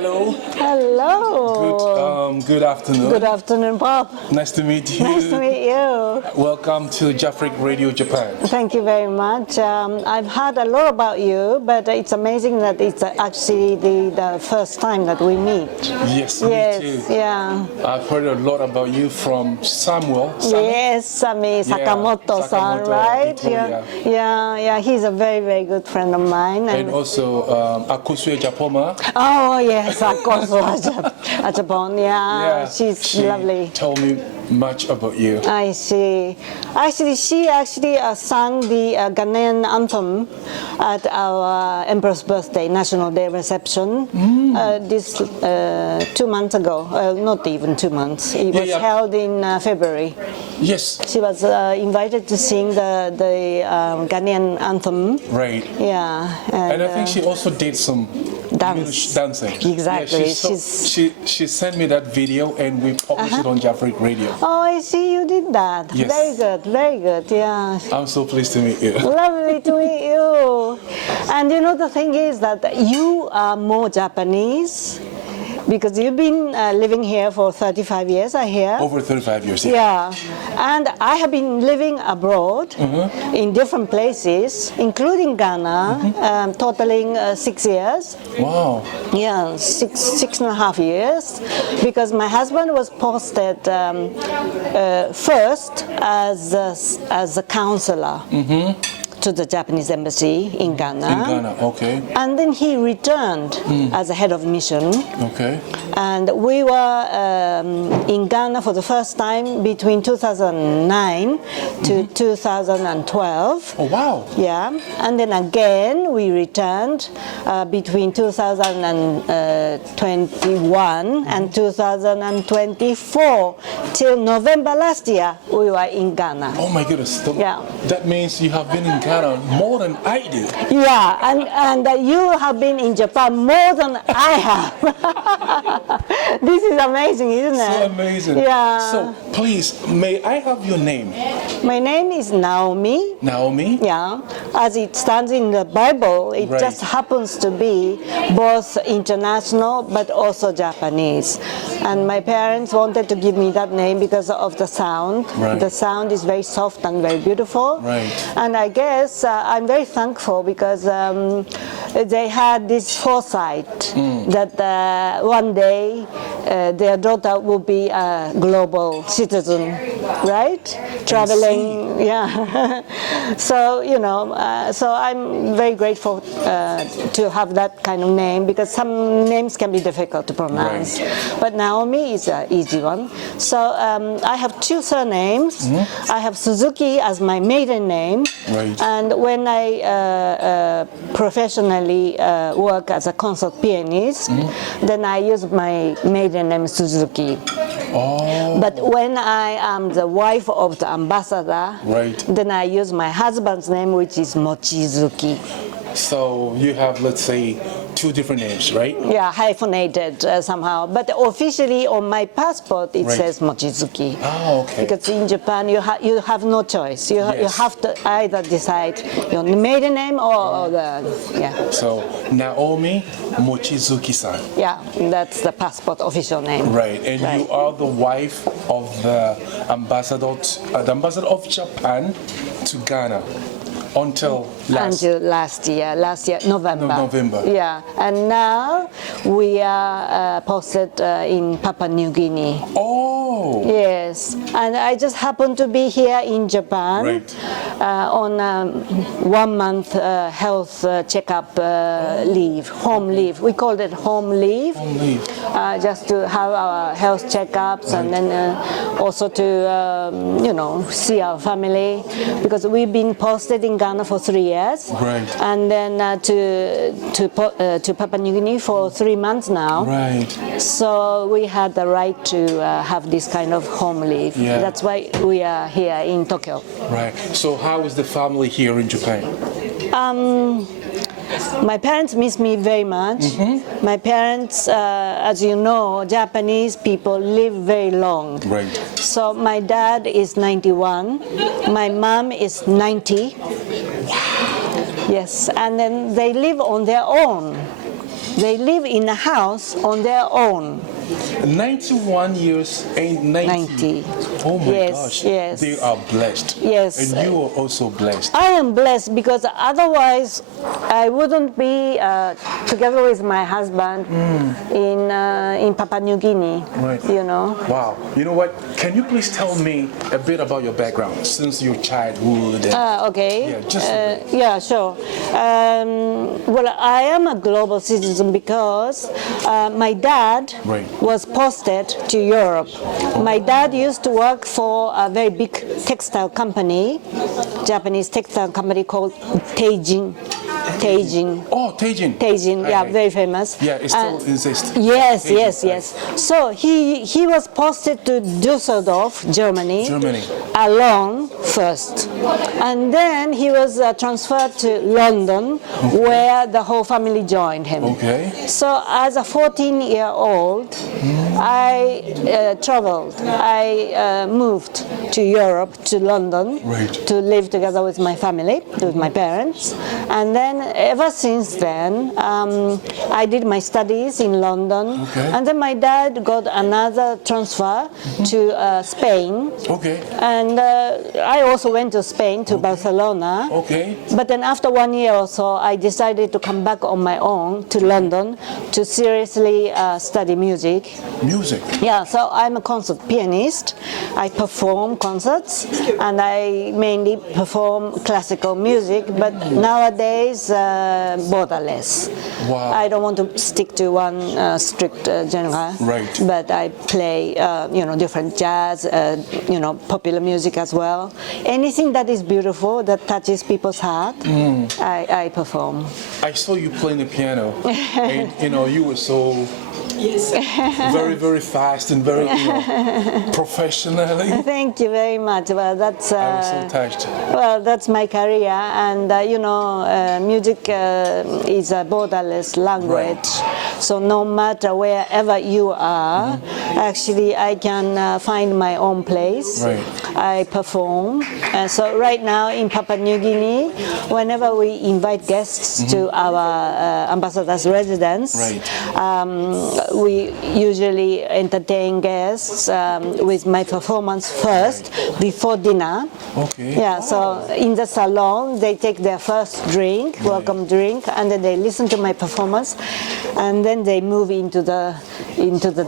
Hello. Hello. Good afternoon. Good afternoon, Bob. Nice to meet you. Nice to meet you. Welcome to JafriQ Radio Japan. Thank you very much. I've heard a lot about you, but it's amazing that it's actually the first time that we meet. Yes, Yes, me too. yeah. I've heard a lot about you from Samuel. Yes, Sami Sakamoto-san, right? Victoria. Yeah. He's a very, very good friend of mine. And also Akosue Japoma. Oh, yes, Akoso Ajapon. Yeah, she's lovely. She told me much about you. I see. Actually, she sang the Ghanaian anthem at our Emperor's birthday, National Day reception, this 2 months ago. Not even 2 months. It was held in February. Yes. She was invited to sing the Ghanaian anthem. Right. Yeah. And I think she also did some dancing. Exactly. Yeah, she sent me that video and we published it on JafriQ Radio. Oh, I see you did that. Yes. Very good, yeah. I'm so pleased to meet you. Lovely to meet you. And you know, the thing is that you are more Japanese because you've been living here for 35 years, I hear. Over 35 years, yeah. And I have been living abroad in different places, including Ghana, totaling 6 years. Wow. Yeah, six and a half years, because my husband was posted first as a counselor to the Japanese embassy in Ghana. In Ghana, okay. And then he returned as a head of mission. Okay. And we were in Ghana for the first time between 2009 to 2012. Oh, wow. Yeah. And then again, we returned between 2021 and 2024 till November last year. We were in Ghana. Oh my goodness. Yeah. That means you have been in Ghana more than I did. Yeah, and you have been in Japan more than I have. This is amazing, isn't it? So amazing. Yeah. So please, may I have your name? My name is Naomi. Naomi? Yeah. As it stands in the Bible, it Right. just happens to be both international but also Japanese. And my parents wanted to give me that name because of the sound. Right. The sound is very soft and very beautiful. Right. And I guess I'm very thankful because they had this foresight that one day their daughter will be a global citizen, right? Traveling, yeah. So, you know, so I'm very grateful to have that kind of name because some names can be difficult to pronounce. Right. But Naomi is an easy one. So I have two surnames. I have Suzuki as my maiden name. Right. And when I professionally work as a concert pianist, then I use my maiden name Suzuki. Oh. But when I am the wife of the ambassador, Right. then I use my husband's name, which is Mochizuki. So you have, let's say, two different names, right? Yeah, hyphenated somehow. But officially on my passport, it Right. says Mochizuki. Oh, okay. Because in Japan, you have no choice. You Yes. have to either decide your maiden name or the, yeah. So Naomi Mochizuki-san. Yeah, that's the passport official name. Right, and Right. you are the wife of the ambassador of Japan to Ghana until last year, November. Yeah, and now we are posted in Papua New Guinea. Oh. Yes, and I just happened to be here in Japan Right. on 1 month health checkup leave, home leave. We called it home leave. Home leave. Just to have our health checkups and then also to see our family because we've been posted in Ghana for 3 years. Right. And then to Papua New Guinea for 3 months now. Right. So we had the right to have this kind of home leave. Yeah. That's why we are here in Tokyo. Right. So how is the family here in Japan? My parents miss me very much. My parents, as you know, Japanese people live very long. Right. So my dad is 91, my mom is 90. Yes, and then they live on their own. They live in a house on their own. 91 years and 90. Oh my Yes, gosh. yes. They are blessed. Yes. And you are also blessed. I am blessed because otherwise I wouldn't be together with my husband in Papua New Guinea. Right. You know. Wow. You know what? Can you please tell me a bit about your background since your childhood? Okay. Yeah, just a bit. Yeah, sure. Well, I am a global citizen because my dad Right. was posted to Europe. My dad used to work for a very big textile company, Japanese textile company called Teijin. Oh, Teijin. Teijin, yeah, Right. very famous. Yeah, it still exists. Yes, Teijin, yes, right. yes. So he was posted to Düsseldorf, Germany. Alone first, and then he was transferred to London, where the whole family joined him. Okay. So as a 14-year-old, I traveled. I moved to Europe, to London, Right. to live together with my family, with my parents, and then ever since then, I did my studies in London, Okay. and then my dad got another transfer to Spain. Okay. And I also went to Spain, to Barcelona. Okay. But then after 1 year or so, I decided to come back on my own to London to seriously study music. Music. Yeah, so I'm a concert pianist. I perform concerts, and I mainly perform classical music, but nowadays borderless. Wow. I don't want to stick to one strict genre. Right. But I play, different jazz, popular music as well. Anything that is beautiful, that touches people's heart, I perform. I saw you playing the piano, and you were so very, very fast and very professionally. Thank you very much. Well, that's I was so touched. well, that's my career, and music is a borderless language. So no matter wherever you are, actually, I can find my own place. Right. I perform. So right now in Papua New Guinea, whenever we invite guests to our ambassador's residence, we usually entertain guests with my performance first before dinner. Okay. Yeah, so in the salon, they take their first drink, welcome drink, and then they listen to my performance, and then they move into the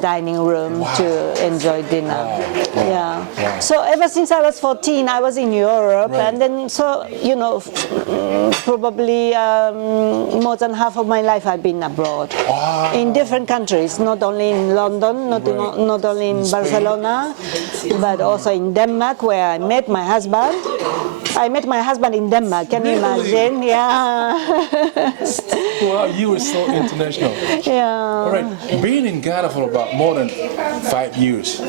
dining room to enjoy dinner. Yeah. Wow. So ever since I was 14, I was in Europe, and then probably more than half of my life I've been abroad, in different countries, not only in London, not only in Barcelona, but also in Denmark, where I met my husband. I met my husband in Denmark. Can you imagine? Yeah. Wow, you were so international. Yeah. All right, being in Ghana for about more than 5 years.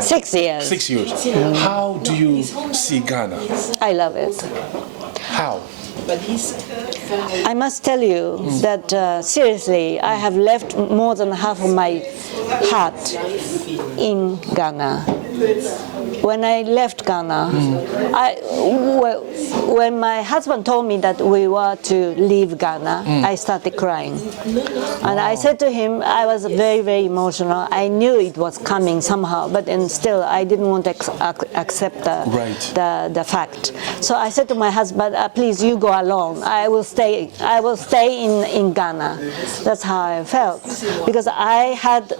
6 years. 6 years. How do you see Ghana? I love it. How? I must tell you that seriously, I have left more than half of my heart in Ghana. When I left Ghana, when my husband told me that we were to leave Ghana, I started crying. And I said to him, I was very, very emotional. I knew it was coming somehow, but still I didn't want to accept the fact. So I said to my husband, please, you go alone. I will stay in Ghana. That's how I felt, because I had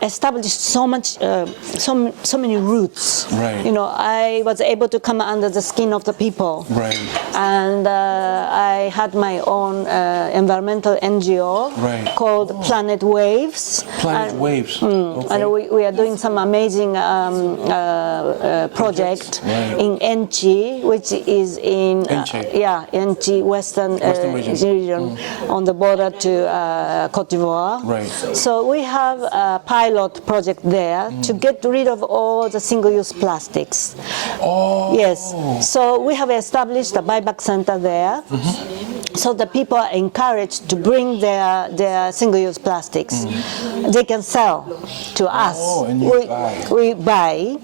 established so many roots. Right. I was able to come under the skin of the people. Right. And I had my own environmental NGO called Planet Waves. Planet Waves. Okay. And we are doing some amazing project in Enchi, which is in Enchi, Western region, on the border to Cote d'Ivoire. Right. So we have a pilot pilot project there to get rid of all the single-use plastics. Oh. Yes. So we have established a buyback center there. So the people are encouraged to bring their single-use plastics. They can sell to us. Oh, and you buy. We buy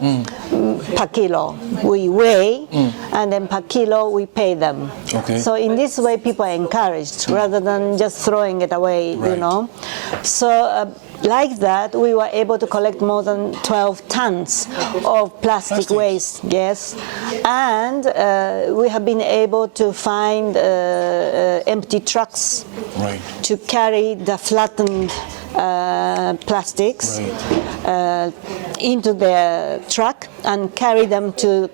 per kilo. We weigh, and then per kilo we pay them. Okay. So in this way, people are encouraged rather than just throwing it away, you Right. know. So like that, we were able to collect more than 12 tons of plastic waste, yes. And we have been able to find empty trucks Right. to carry the flattened plastics into the truck and carry them to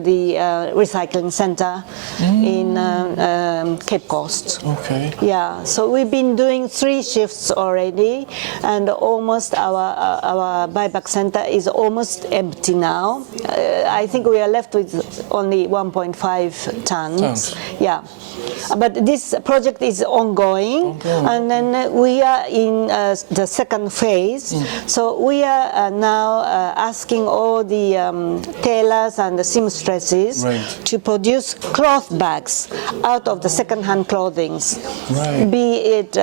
the recycling center in Cape Coast. Okay. Yeah, so we've been doing 3 shifts already, and almost our buyback center is almost empty now. I think we are left with only 1.5 tons. Yeah, but this project is ongoing. And then we are in the second phase. So we are now asking all the tailors and the seamstresses to produce cloth bags out of the second-hand clothing, be it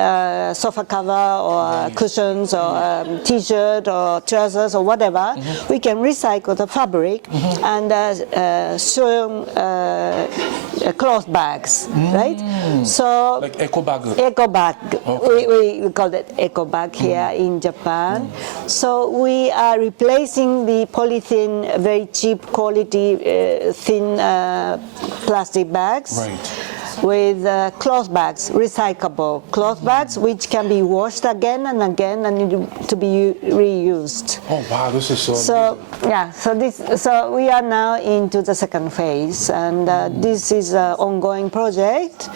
sofa cover or cushions or t-shirt or trousers or whatever. We can recycle the fabric and sew cloth bags, right? So like eco bag. Eco bag. We call it eco bag here in Japan. So we are replacing the polythene, very cheap quality thin plastic bags with cloth bags, recyclable cloth bags, which can be washed again and again and need to be reused. Oh wow, this is so yeah. So we are now into the second phase, and this is an ongoing project.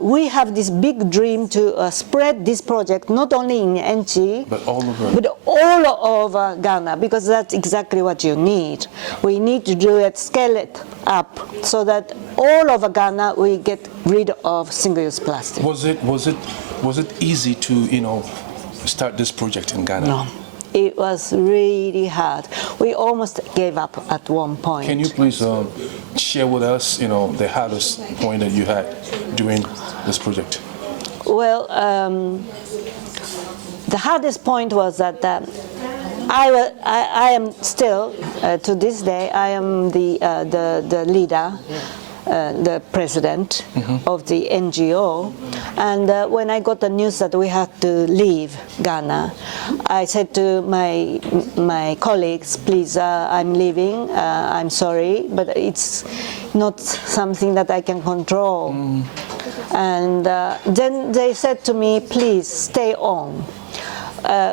We have this big dream to spread this project not only in Enchi, but all over Ghana, because that's exactly what you need. We need to do it, scale it up, so that all over Ghana we get rid of single-use plastic. Was it easy to start this project in Ghana? No. It was really hard. We almost gave up at one point. Can you please share with us, the hardest point that you had during this project? Well, the hardest point was that I am still, to this day, I am the leader, the president of the NGO, and when I got the news that we had to leave Ghana, I said to my colleagues, please, I'm leaving, I'm sorry, but it's not something that I can control. And then they said to me, please stay on.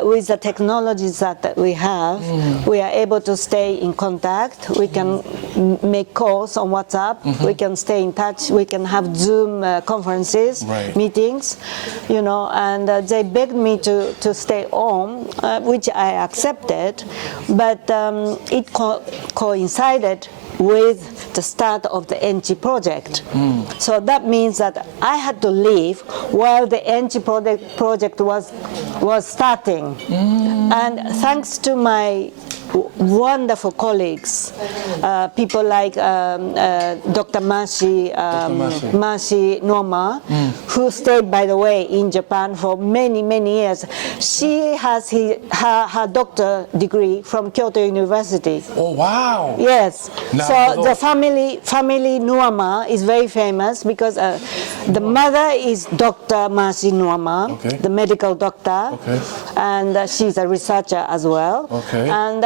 With the technologies that we have, we are able to stay in contact. We can make calls on WhatsApp. We can stay in touch. We can have Zoom conferences, meetings, and they begged me to stay on, which I accepted, but it coincided with the start of the Enchi project. So that means that I had to leave while the Enchi project was starting. And thanks to my wonderful colleagues, people like Dr. Mashi Noma, who stayed, by the way, in Japan for many, many years. She has her doctor degree from Kyoto University. Oh, wow. Yes. So the family Nuama is very famous because the mother is Dr. Mashi Nuama, the medical doctor, and she's a researcher as well. And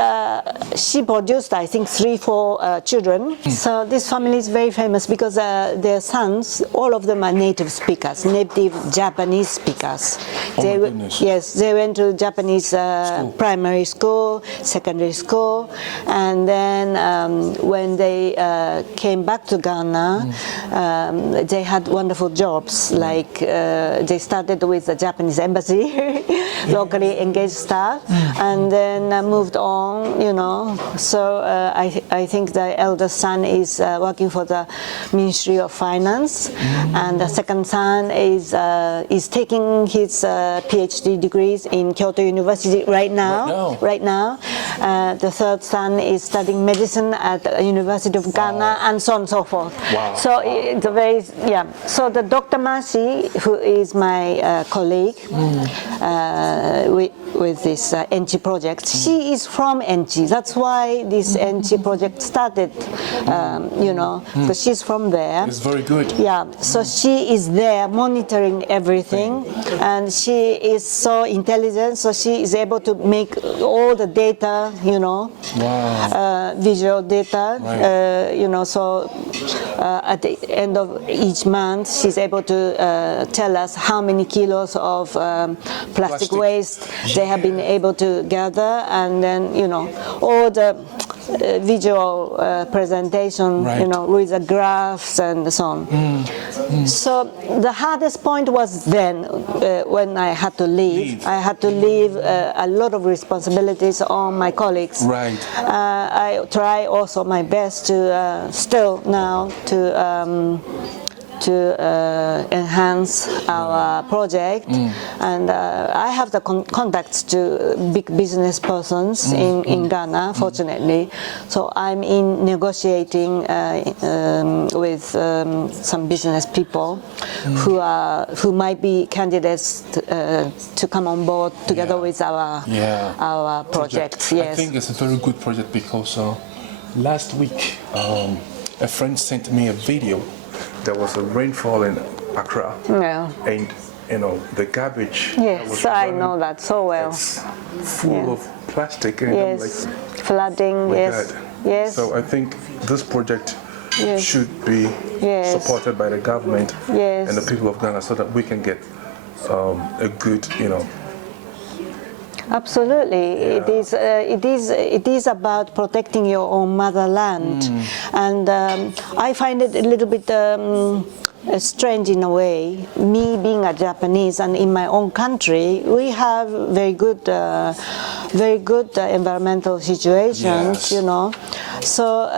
she produced, I think, 3-4 children. So this family is very famous because their sons, all of them are native speakers, native Japanese speakers. They went to Japanese primary school, secondary school, and then when they came back to Ghana, they had wonderful jobs. Like they started with the Japanese embassy, locally engaged staff, and then moved on you know. So I think the eldest son is working for the Ministry of Finance, and the second son is taking his PhD degrees in Kyoto University right now. The third son is studying medicine at the University of Ghana, and so on and so forth. Wow. So it's a very, yeah. So the Dr. Mercy, who is my colleague with this NG project, she is from NG. That's why this NG project started, you know, because she's from there. It's very good. Yeah, so she is there monitoring everything, and she is so intelligent, so she is able to make all the data, you know, visual data, you know, so at the end of each month, she's able to tell us how many kilos of plastic waste they have been able to gather, and then, you know, all the visual presentation, you know, with the graphs and so on. So the hardest point was then when I had to leave. I had to leave a lot of responsibilities on my colleagues. Right. I try also my best to still now to enhance our project, and I have the contacts to big business persons in Ghana, fortunately. So I'm in negotiating with some business people who might be candidates to come on board together with our projects. Yes. I think it's a very good project because last week a friend sent me a video. There was a rainfall in Accra, and you know the garbage. Yes, I know that so well. It's full of plastic and like flooding. Yes. So I think this project should be supported by the government and the people of Ghana, so that we can get a good, you know. Absolutely, it is about protecting your own motherland, and I find it a little bit strange in a way. Me being a Japanese, and in my own country, we have very good environmental situations, you know. So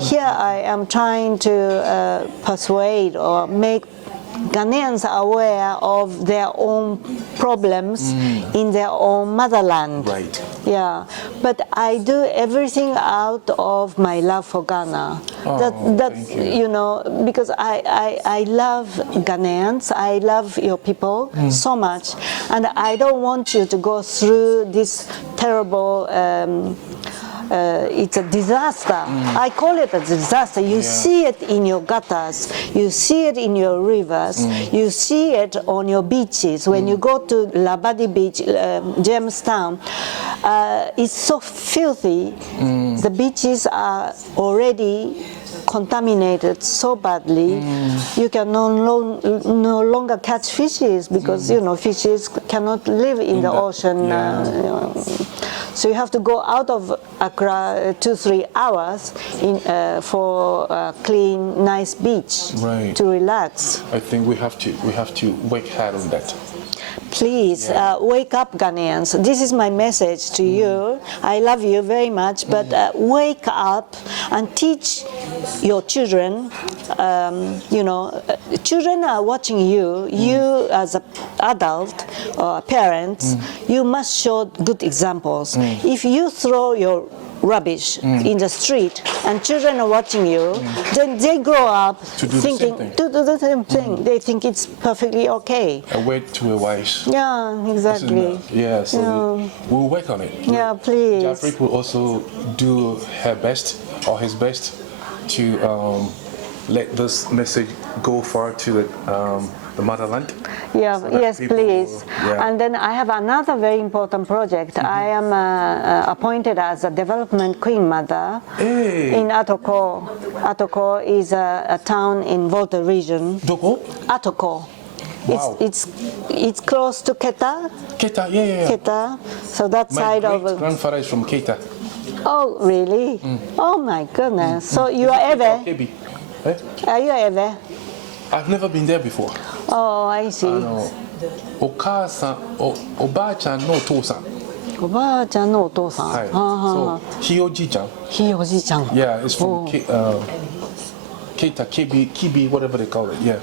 here I am trying to persuade or make Ghanaians are aware of their own problems in their own motherland. Right. Yeah, but I do everything out of my love for Ghana. You know, because I love Ghanaians, I love your people so much, and I don't want you to go through this terrible it's a disaster. I call it a disaster. You see it in your gutters, you see it in your rivers, you see it on your beaches. When you go to Labadi Beach, Jamestown, it's so filthy. The beaches are already contaminated so badly. You can no longer catch fishes because you know fishes cannot live in the ocean. You know. So you have to go out of Accra 2-3 hours for a clean, nice beach to relax. I think we have to work hard on that. Please wake up, Ghanaians. This is my message to you. I love you very much, but wake up and teach your children. You know, children are watching you. You as an adult or parents, you must show good examples. If you throw your rubbish in the street and children are watching you, then they grow up thinking to do the same thing. They think it's perfectly okay. A word to a wise. Yeah, exactly. Yeah, so we'll work on it. Yeah, please. JafriQ will also do her best or his best to let this message go far to the motherland. Yeah, so yes, please. And then I have another very important project. I am appointed as a development queen mother in Atoko. Atoko is a town in Volta region. Doko? Atoko. Wow. It's close to Keta. Keta, yeah. Keta. So that my side of. My grandfather is from Keta. Oh, really? Oh my goodness. So you are ever? Are you ever? I've never been there before. Oh, I see. Okasa, Obacha, no Tosa. おばあちゃんのお父さん。はい。はあはあ。そう、ひいおじいちゃん。ひいおじいちゃん。Yeah, it's from Keita, Kibi, whatever they call it. Yeah.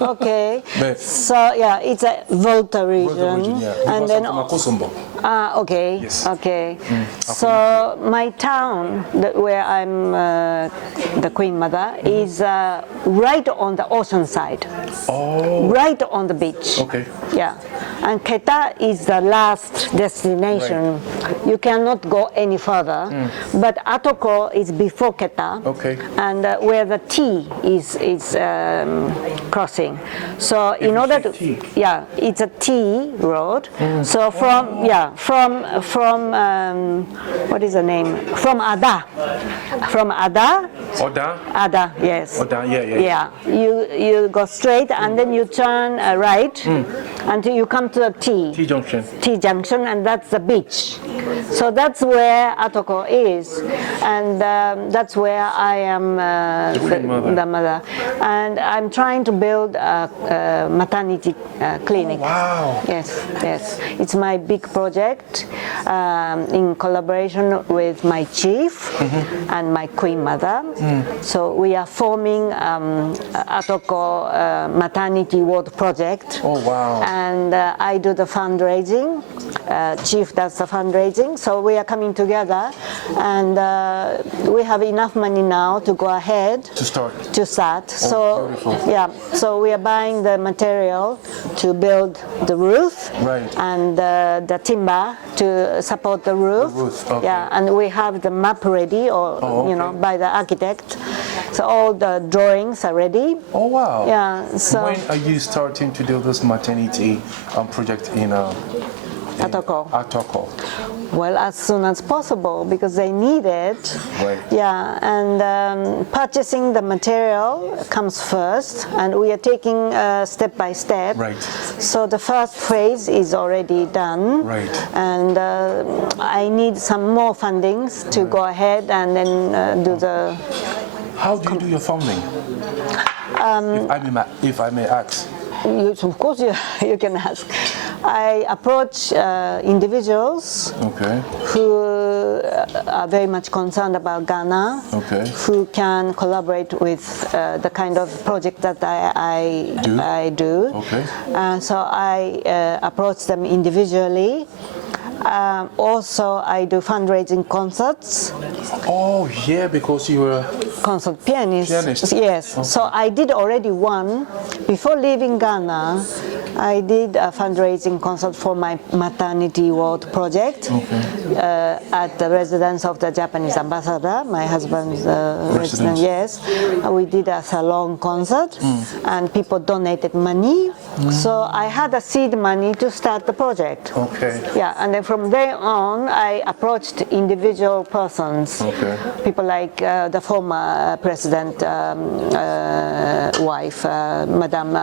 Okay. But- So yeah, it's a Volta region, Yeah. and then Makosombo. okay, Yes. okay. So my town, where I'm the Queen Mother, is right on the ocean side, Oh. right on the beach. Okay. Yeah, and Keta is the last destination. You cannot go any further, but Atoko is before Keta. Okay. And where the T is crossing. So in order to, T. yeah, it's a T road. So from what is the name? From Ada, Oda? yes. Oda, yeah. Yeah, you go straight and then you turn right until you come to the T junction. T junction, and that's the beach. So that's where Atoko is, and that's where I am the mother. And I'm trying to build a maternity clinic. Wow. Yes. It's my big project in collaboration with my chief and my Queen Mother. So we are forming Atoko Maternity World Project. Oh, wow. And I do the fundraising. Chief does the fundraising. So we are coming together, and we have enough money now to go ahead To start. So beautiful. yeah, so we are buying the material to build the roof, Right. and the timber to support the roof. The roof, okay. Yeah, and we have the map ready, or okay. by the architect. So all the drawings are ready. Oh, wow. Yeah. So When are you starting to do this maternity project in Atoko. Atoko? Well, as soon as possible, because they need it. Right. Yeah, and purchasing the material comes first, and we are taking step by step. Right. So the first phase is already done. Right. And I need some more fundings to go ahead and then do the. How do you do your funding? If I may ask. Of course, you can ask. I approach individuals who are very much concerned about Ghana, who can collaborate with the kind of project that I do. So I approach them individually. Also, I do fundraising concerts. Oh, yeah, because you were concert pianist. Yes. Okay. So I did already one before leaving Ghana. I did a fundraising concert for my maternity world project at the residence of the Japanese ambassador, my husband's residence. Yes, we did a salon concert, and people donated money. So I had a seed money to start the project. Yeah, and then from there on, I approached individual persons, people like the former president wife, Madame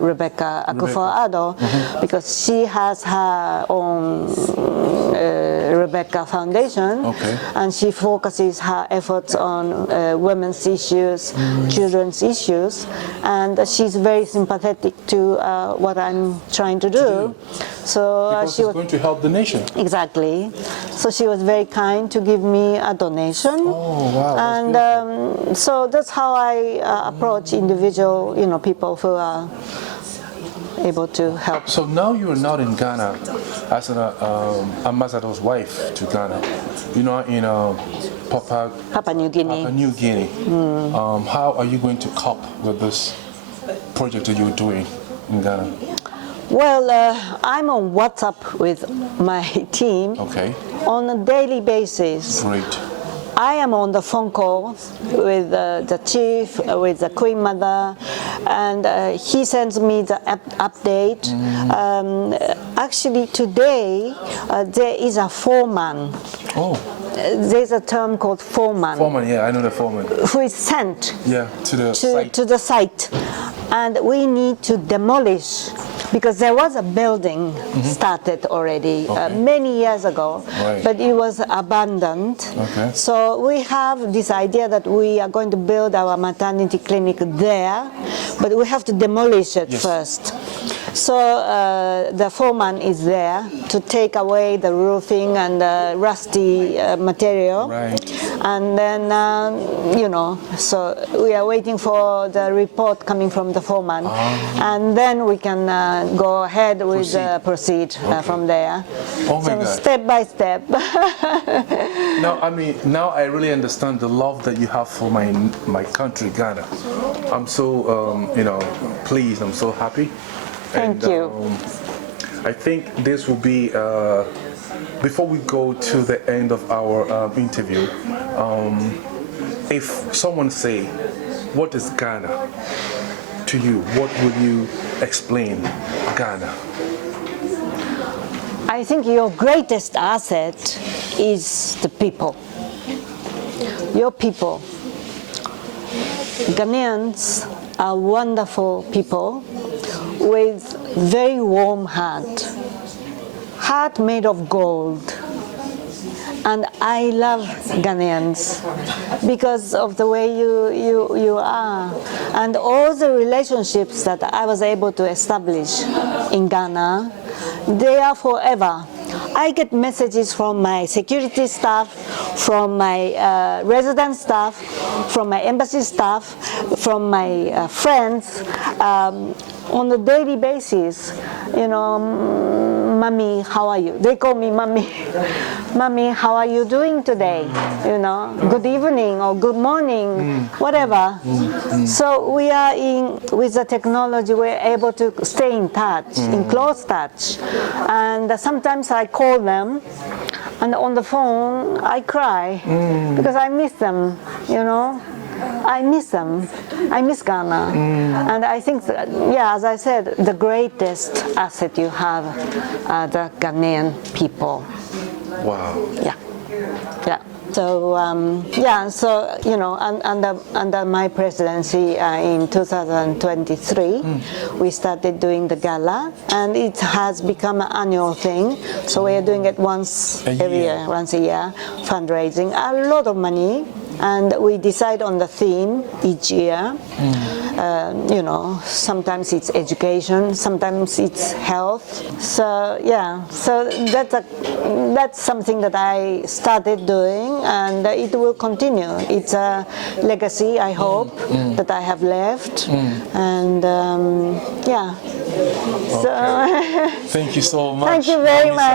Rebecca Akufo-Addo, because she has her own Rebecca Foundation, and she focuses her efforts on women's issues, children's issues, and she's very sympathetic to what I'm trying to do. So because she it's was going to help the nation. Exactly. So she was very kind to give me a donation. Oh, wow. And so that's how I approach individual, people who are able to help. So now you are not in Ghana as an ambassador's wife to Ghana. You're not in Papua New Guinea. How are you going to cope with this project that you're doing in Ghana? Well, I'm on WhatsApp with my team on a daily basis. Great. I am on the phone call with the chief, with the Queen Mother, and he sends me the update. Actually, today there is a foreman. There's a term called foreman. Foreman, yeah, I know the foreman. Who is sent to the site, and we need to demolish. Because there was a building started already many years ago, but it was abandoned. So we have this idea that we are going to build our maternity clinic there, but we have to demolish it first. So the foreman is there to take away the roofing and the rusty material. Right. And then, so we are waiting for the report coming from the foreman. And then we can go ahead with proceed from there. Oh my God. Step by step. Now I really understand the love that you have for my country, Ghana. I'm so, pleased, I'm so happy. Thank you. I think this will be, before we go to the end of our interview, if someone say, what is Ghana to you, what will you explain Ghana? I think your greatest asset is the people. Your people. Ghanaians are wonderful people with very warm heart made of gold. And I love Ghanaians because of the way you are. And all the relationships that I was able to establish in Ghana, they are forever. I get messages from my security staff, from my resident staff, from my embassy staff, from my friends on a daily basis. Mommy, how are you? They call me Mommy. Mommy, how are you doing today? Good evening or good morning, whatever. So we are with the technology, we're able to stay in touch, in close touch. And sometimes I call them, and on the phone I cry because I miss them, I miss them. I miss Ghana. And I think, as I said, the greatest asset you have are the Ghanaian people. Wow. Yeah. So, under my presidency in 2023, we started doing the gala, and it has become an annual thing. So we are doing it once a year, fundraising, a lot of money. And we decide on the theme each year. Sometimes it's education, sometimes it's health. So that's something that I started doing, and it will continue. It's a legacy, I hope, that I have left. And Okay. Thank you so much. Thank you very much.